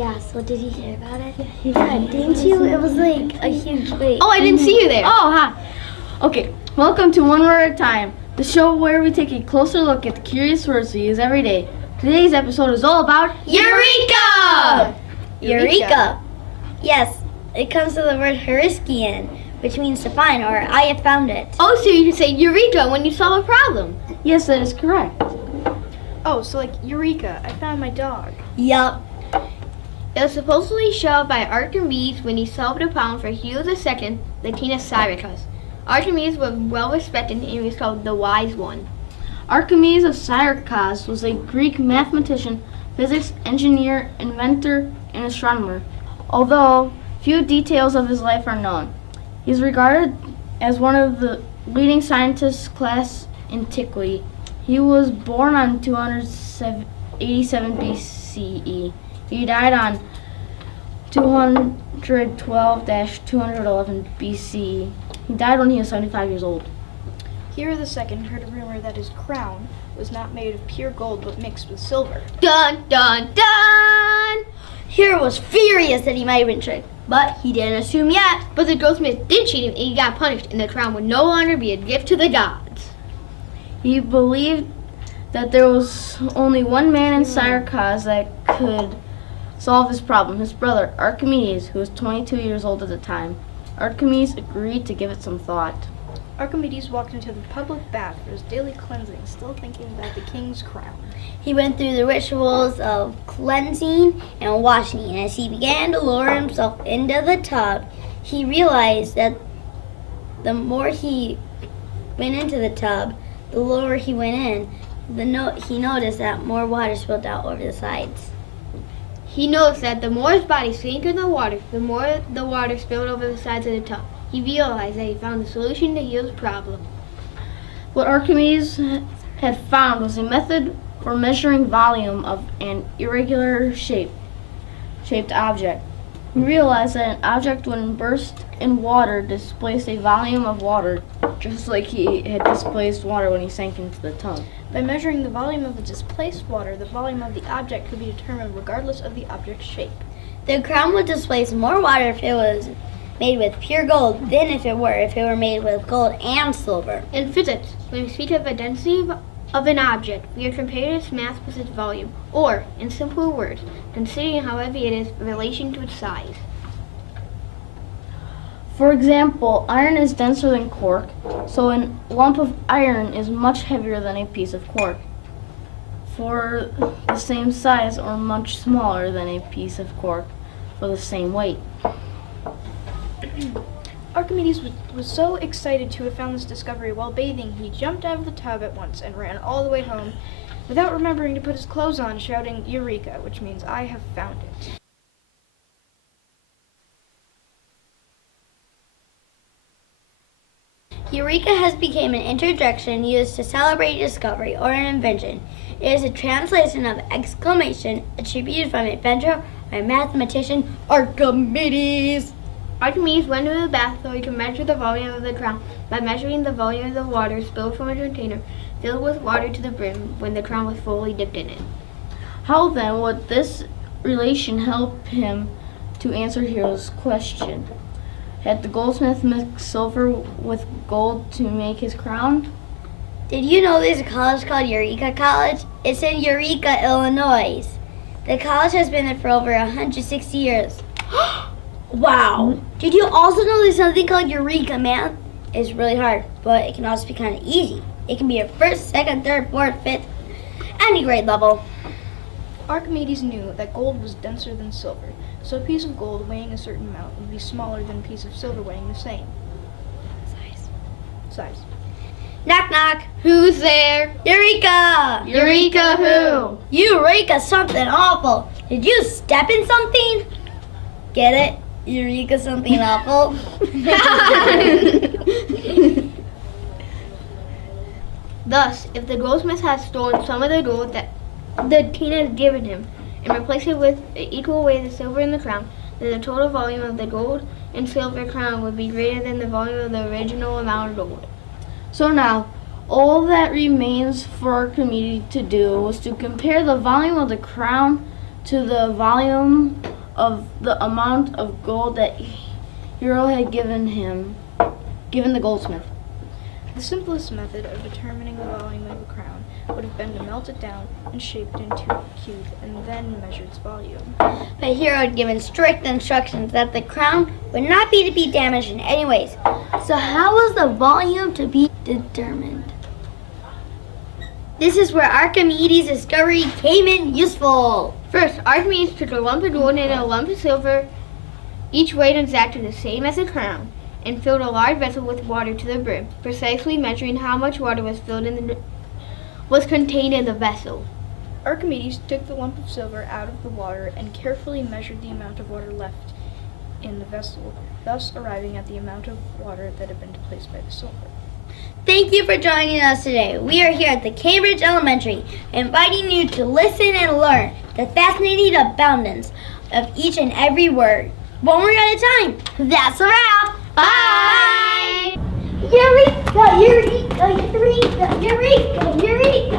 Yes, what did you hear about it? Yeah, didn't you? It was like a huge wait. Oh, I didn't see you there. Oh, hi. Okay, welcome to One Word at a Time, the show where we take a closer look at the curious words we use every day. Today's episode is all about Eureka! Eureka. Yes, it comes to the word heuristian, which means to find, or I have found it. Oh, so you can say Eureka when you solve a problem. Yes, that is correct. Oh, so like Eureka, I found my dog. Yup. It was supposedly shoved by Archimedes when he solved a problem for Helios II, the king of Syracuse. Archimedes was well respected and he was called the Wise One. Archimedes of Syracuse was a Greek mathematician, physics, engineer, inventor, and astronomer, although few details of his life are known. He is regarded as one of the leading scientists class antiquity. He was born on 287 BCE. He died on 212-211 BCE. He died when he was 75 years old. Hero II heard a rumor that his crown was not made of pure gold but mixed with silver. Dun, dun, dun! Hero was furious that he might have been tricked, but he didn't assume yet. But the goldsmith did cheat him and he got punished, and the crown would no longer be a gift to the gods. He believed that there was only one man in Syracuse that could solve his problem, his brother, Archimedes, who was 22 years old at the time. Archimedes agreed to give it some thought. Archimedes walked into the public bath for his daily cleansing, still thinking about the king's crown. He went through the rituals of cleansing and washing, and as he began to lower himself into the tub, he realized that the more he went into the tub, the lower he went in, he noticed that more water spilled out over the sides. He noticed that the more his body sank in the water, the more the water spilled over the sides of the tub. He realized that he found the solution to Helios' problem. What Archimedes had found was a method for measuring volume of an irregular shaped object. He realized that an object when burst in water displaced a volume of water, just like he had displaced water when he sank into the tub. By measuring the volume of the displaced water, the volume of the object could be determined regardless of the object's shape. The crown would displace more water if it was made with pure gold than if it were made with gold and silver. In physics, when we speak of the density of an object, we are comparing its mass with its volume, or, in simpler words, considering how heavy it is in relation to its size. For example, iron is denser than cork, so a lump of iron is much heavier than a piece of cork, for the same size, or much smaller than a piece of cork for the same weight. Archimedes was so excited to have found this discovery while bathing, he jumped out of the tub at once and ran all the way home without remembering to put his clothes on, shouting, "Eureka," which means I have found it. Eureka has become an interjection used to celebrate a discovery or an invention. It is a translation of exclamation attributed from inventor or mathematician Archimedes. Archimedes went into the bath so he could measure the volume of the crown by measuring the volume of the water spilled from a container filled with water to the brim when the crown was fully dipped in it. How then would this relation help him to answer Hero's question? Had the goldsmith mixed silver with gold to make his crown? Did you know there's a college called Eureka College? It's in Eureka, Illinois. The college has been there for over 160 years. Wow! Did you also know there's something called Eureka, man? It's really hard, but it can also be kind of easy. It can be your first, second, third, fourth, fifth, any grade level. Archimedes knew that gold was denser than silver, so a piece of gold weighing a certain amount would be smaller than a piece of silver weighing the same size. Knock, knock. Who's there? Eureka! Eureka who? Eureka something awful. Did you step in something? Get it? Eureka something awful. Thus, if the goldsmith had stolen some of the gold that the king had given him and replaced it with an equal weight of silver in the crown, then the total volume of the gold and silver crown would be greater than the volume of the original amount of gold. So now, all that remains for Archimedes to do was to compare the volume of the crown to the volume of the amount of gold that Hero had given the goldsmith. The simplest method of determining the volume of a crown would have been to melt it down and shape it into a cube and then measure its volume. But Hero had given strict instructions that the crown would not be to be damaged in any ways. So how was the volume to be determined? This is where Archimedes' discovery came in useful. First, Archimedes took a lump of gold and a lump of silver, each weighed exactly the same as a crown, and filled a large vessel with water to the brim, precisely measuring how much water was contained in the vessel. Archimedes took the lump of silver out of the water and carefully measured the amount of water left in the vessel, thus arriving at the amount of water that had been displaced by the silver. Thank you for joining us today. We are here at the Cambridge Elementary, inviting you to listen and learn the fascinating abundance of each and every word. One word at a time. That's a wrap. Bye! Eureka! Eureka! Eureka! Eureka! Eureka!